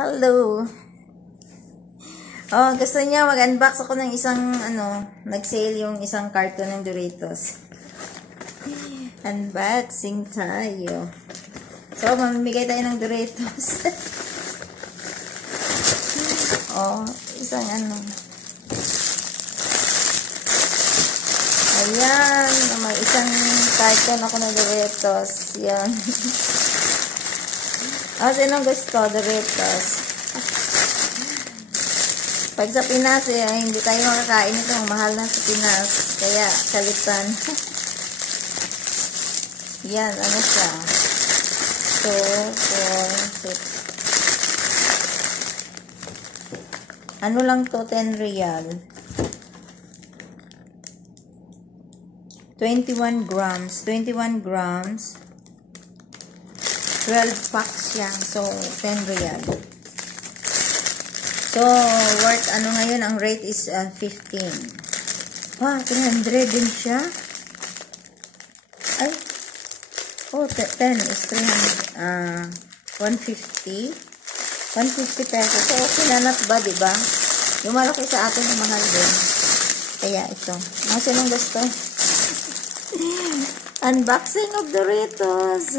Hello. Oh, gusto niya mag-unbox ako ng isang nag-sale yung isang carton ng Doritos. Unboxing tayo. So, mamimigay tayo ng Doritos. Oh, isang Ayan, may isang carton ako ng Doritos. Yan. Sinong gusto? Doritos. Pag sa Pinas, hindi tayo makakain ito. Mahal na sa Pinas. Kaya, kalitan. Yan, siya? 2, 4, 6. Lang to? 10 real. 21 grams. 21 grams. 12 packs siya. So, 10 real. So, worth ngayon, ang rate is 15. Wow, 300 din siya. Ay. Oh, 10 is 300. 150. 150 pesos. So, okay na, not bad, diba? Yung malaki sa atin, yung mahal din. Kaya ito. Sinong gusto? Unboxing of Doritos.